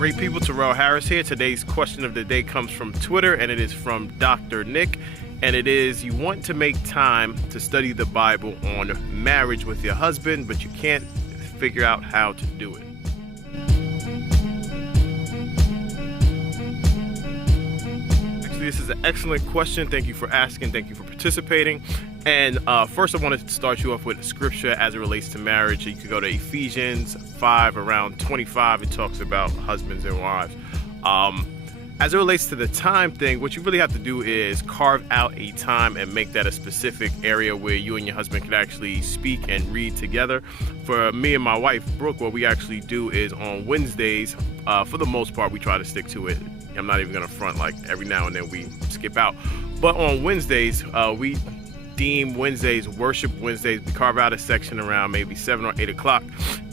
Great people, Terrell Harris here. Today's question of the day comes from Twitter, and it is from Dr. Nick. And it is, you want to make time to study the Bible on marriage with your husband, but you can't figure out how to do it. Actually, this is an excellent question. Thank you for asking. Thank you for participating. And first, I wanted to start you off with a scripture as it relates to marriage. You could go to Ephesians 5, around 25. It talks about husbands and wives. As it relates to the time thing, what you really have to do is carve out a time and make that a specific area where you and your husband can actually speak and read together. For me and my wife, Brooke, what we actually do is on Wednesdays, for the most part, we try to stick to it. I'm not even going to front, like every now and then we skip out. But on Wednesdays, we deem Wednesdays worship Wednesdays. We carve out a section around maybe 7 or 8 o'clock,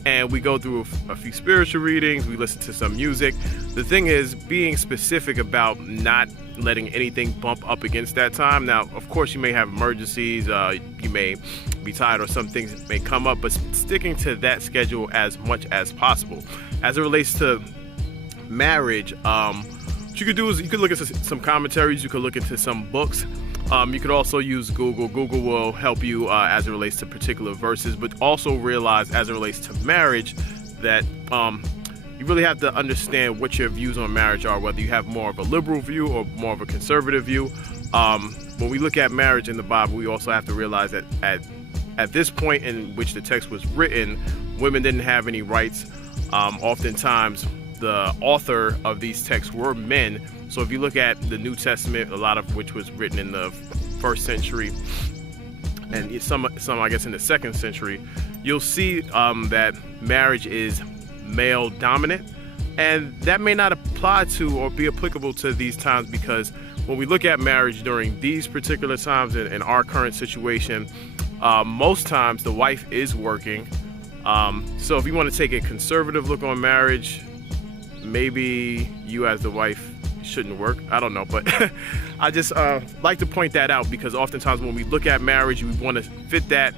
and we go through a few spiritual readings. We listen to some music. The thing is being specific about not letting anything bump up against that time. Now, of course, you may have emergencies. You may be tired, or some things may come up, but sticking to that schedule as much as possible. As it relates to marriage, what you could do is you could look at some commentaries. You could look into some books. You could also use Google. Google will help you as it relates to particular verses, but also realize as it relates to marriage that you really have to understand what your views on marriage are, whether you have more of a liberal view or more of a conservative view. When we look at marriage in the Bible, we also have to realize that at this point in which the text was written, women didn't have any rights. Oftentimes, the author of these texts were men. So if you look at the New Testament, a lot of which was written in the 1st century and some I guess in the 2nd century, you'll see that marriage is male dominant, and that may not apply to or be applicable to these times, because when we look at marriage during these particular times in our current situation, most times the wife is working. So if you want to take a conservative look on marriage, maybe you as the wife shouldn't work. I don't know, but I just like to point that out, because oftentimes when we look at marriage, we want to fit that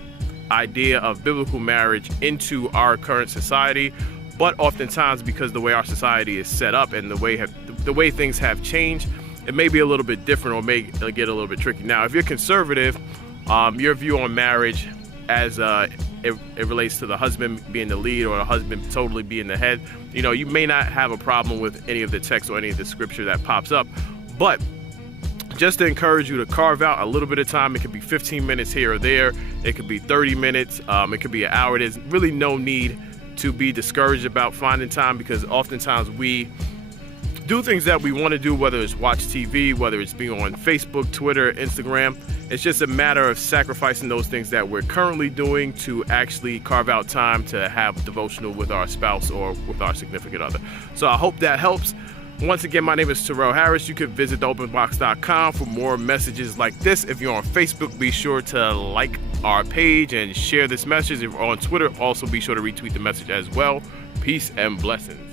idea of biblical marriage into our current society. But oftentimes, because the way our society is set up and the way things have changed, it may be a little bit different, or may get a little bit tricky. Now, if you're conservative, your view on marriage as it relates to the husband being the lead or the husband totally being the head, you may not have a problem with any of the text or any of the scripture that pops up. But just to encourage you to carve out a little bit of time. It could be 15 minutes here or there. It could be 30 minutes. It could be an hour. There's really no need to be discouraged about finding time, because oftentimes we do things that we want to do, whether it's watch TV, whether it's being on Facebook, Twitter, Instagram. It's just a matter of sacrificing those things that we're currently doing to actually carve out time to have devotional with our spouse or with our significant other. So I hope that helps. Once again, my name is Terrell Harris. You can visit theopenbox.com for more messages like this. If you're on Facebook, be sure to like our page and share this message. If you're on Twitter, also be sure to retweet the message as well. Peace and blessings.